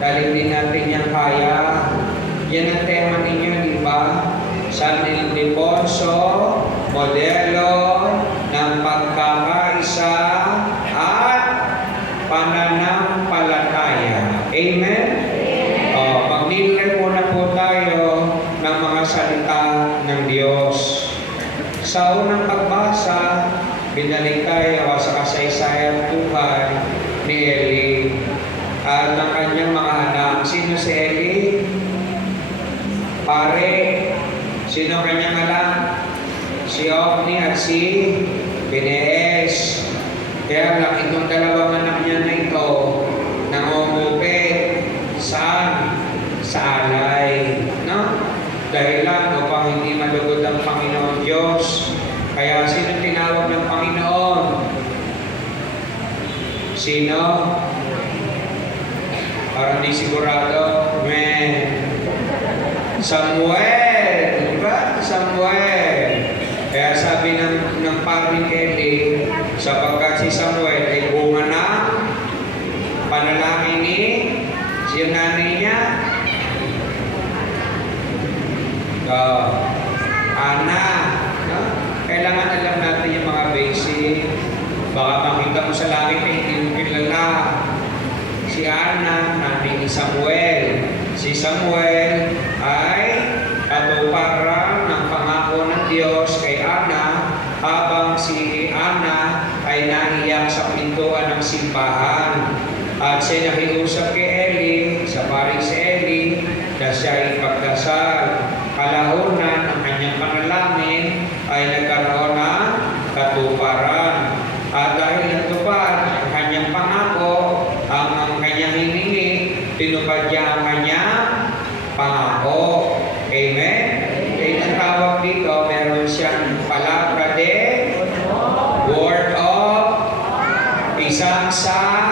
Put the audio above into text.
dahil hindi natin yan kaya. Yan ang tema ninyo, di ba? San Ildefonso, modelo ng pagkakaisa at pananampalataya. Amen? Magnilay muna po tayo ng mga salita ng Diyos. Sa unang pagbasa, binalik tayo sa kasaysayan buhay ni Eli at ng kanyang mga anak. Sino si Eli? Pare. Sino kanyang anak? Si Ofni at si Binees. Kaya lang itong dalawang anak niya na ito nangungupit. Saan? Sa alay. No? Dahilan upang hindi malugod ang Panginoon Diyos. Kaya sino tinawag ng Panginoon? Sino? Parang di sigurado. Amen. Samuel. Diba? Samuel. Kaya sabi ng paring Eli, sapagkat si Samuel ay bunga na panalangin ni yung nanay niya. Ana. No? Kailangan alam natin yung mga basic. Baka makita mo sa langit na hindi mo kilala. Si Ana, nanay ni Samuel. Si Samuel ay katuparan ng pangako ng Diyos kay Ana habang si Ana ay naiyak sa pintuan ng simbahan. At siya nakiusap kay Eli, sa paring si Eli, na siya ay pagdasal. Kalahunan ang kanyang panalangin ay nagkaroon ng katuparan. At dahil natupad ang kanyang pangako, ang kanyang hiningi, tinupad niya ang kanyang pangako. Amen? Kaya ang tawag dito, meron siyang palabra de word of isang sa